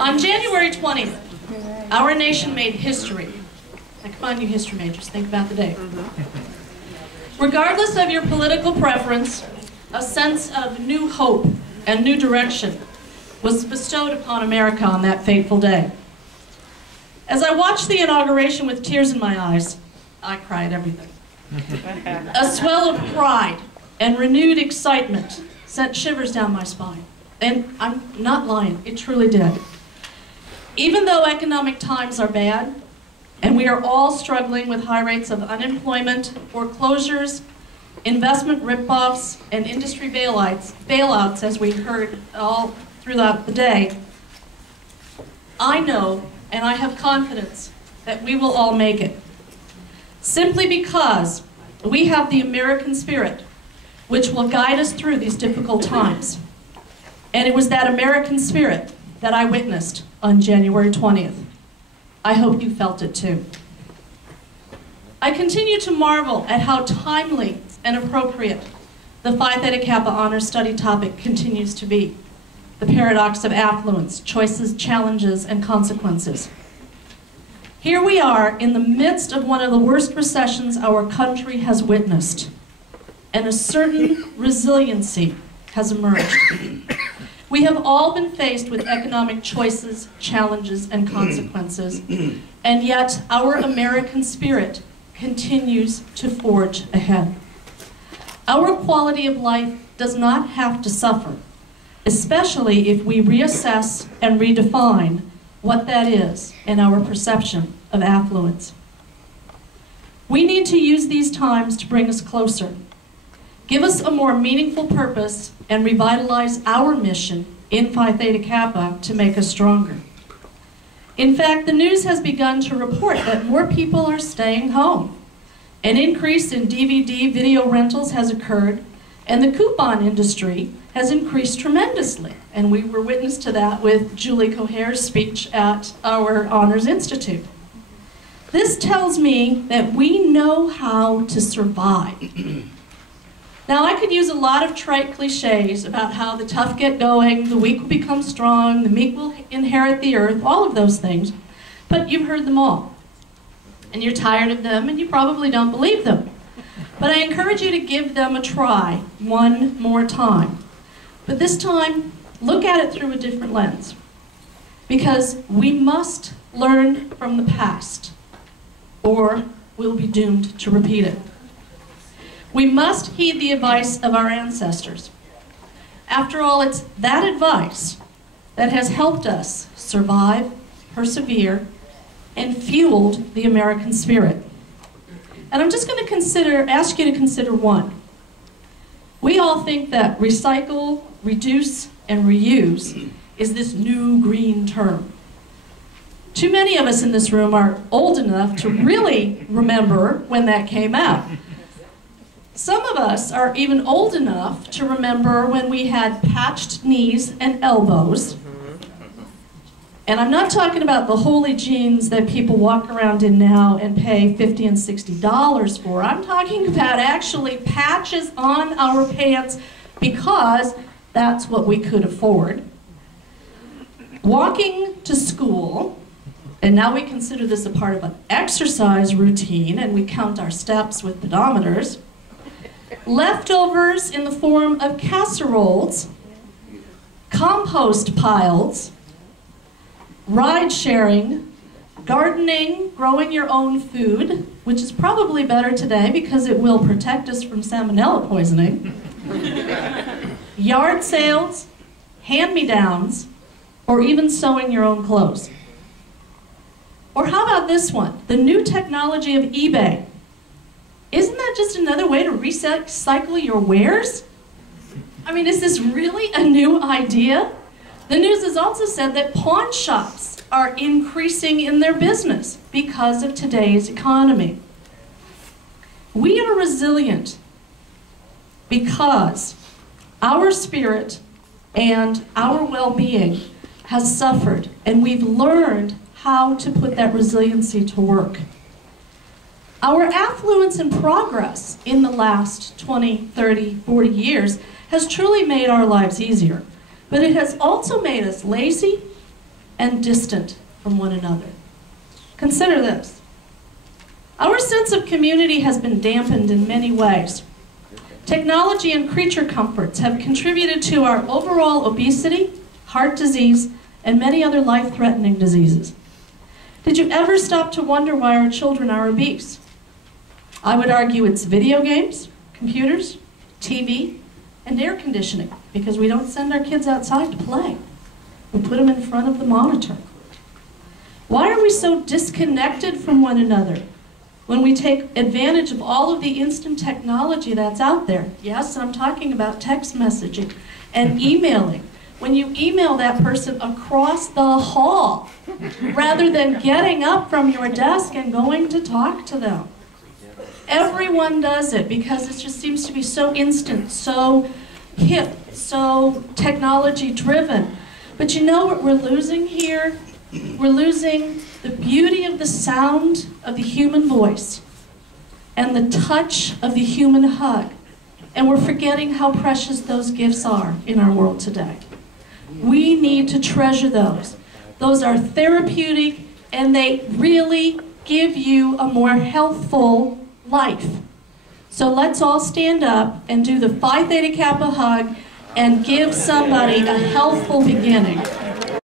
On January 20th, our nation made history. Now, come on, you history majors, think about the day. Regardless of your political preference, a sense of new hope and new direction was bestowed upon America on that fateful day. As I watched the inauguration with tears in my eyes, I cried everything. A swell of pride and renewed excitement sent shivers down my spine. And I'm not lying, it truly did. Even though economic times are bad, and we are all struggling with high rates of unemployment, foreclosures, investment rip-offs, and industry bailouts, as we heard all throughout the day, I know and I have confidence that we will all make it. Simply because we have the American spirit, which will guide us through these difficult times. And it was that American spirit that I witnessed on January 20th. I hope you felt it too. I continue to marvel at how timely and appropriate the Phi Theta Kappa Honors Study topic continues to be. The paradox of affluence, choices, challenges, and consequences. Here we are in the midst of one of the worst recessions our country has witnessed, and a certain resiliency has emerged. We have all been faced with economic choices, challenges, and consequences, and yet our American spirit continues to forge ahead. Our quality of life does not have to suffer, especially if we reassess and redefine what that is in our perception of affluence. We need to use these times to bring us closer, give us a more meaningful purpose, and revitalize our mission in Phi Theta Kappa to make us stronger. In fact, the news has begun to report that more people are staying home. An increase in DVD video rentals has occurred, and the coupon industry has increased tremendously. And we were witness to that with Julie Coher's speech at our Honors Institute. This tells me that we know how to survive. Now, I could use a lot of trite cliches about how the tough get going, the weak will become strong, the meek will inherit the earth, all of those things, but you've heard them all. And you're tired of them, and you probably don't believe them. But I encourage you to give them a try one more time. But this time, look at it through a different lens. Because we must learn from the past, or we'll be doomed to repeat it. We must heed the advice of our ancestors. After all, it's that advice that has helped us survive, persevere, and fueled the American spirit. And I'm just going to ask you to consider one. We all think that recycle, reduce, and reuse is this new green term. Too many of us in this room are old enough to really remember when that came out. Some of us are even old enough to remember when we had patched knees and elbows. And I'm not talking about the holy jeans that people walk around in now and pay $50 and $60 for. I'm talking about actually patches on our pants because that's what we could afford. Walking to school, and now we consider this a part of an exercise routine, and we count our steps with pedometers. Leftovers in the form of casseroles, compost piles, ride sharing, gardening, growing your own food, which is probably better today because it will protect us from salmonella poisoning, yard sales, hand-me-downs, or even sewing your own clothes. Or how about this one, the new technology of eBay? Isn't that just another way to recycle your wares? I mean, is this really a new idea? The news has also said that pawn shops are increasing in their business because of today's economy. We are resilient because our spirit and our well-being has suffered, and we've learned how to put that resiliency to work. Our affluence and progress in the last 20, 30, 40 years has truly made our lives easier, but it has also made us lazy, and distant from one another. Consider this. Our sense of community has been dampened in many ways. Technology and creature comforts have contributed to our overall obesity, heart disease, and many other life-threatening diseases. Did you ever stop to wonder why our children are obese? I would argue it's video games, computers, TV, and air conditioning, because we don't send our kids outside to play. We put them in front of the monitor. Why are we so disconnected from one another when we take advantage of all of the instant technology that's out there? Yes, I'm talking about text messaging and emailing. When you email that person across the hall, rather than getting up from your desk and going to talk to them. Everyone does it because it just seems to be so instant, so hip, so technology driven. But you know what we're losing here? We're losing the beauty of the sound of the human voice and the touch of the human hug. And we're forgetting how precious those gifts are in our world today. We need to treasure those. Those are therapeutic, and they really give you a more healthful life. So let's all stand up and do the Phi Theta Kappa hug and give somebody a healthful beginning.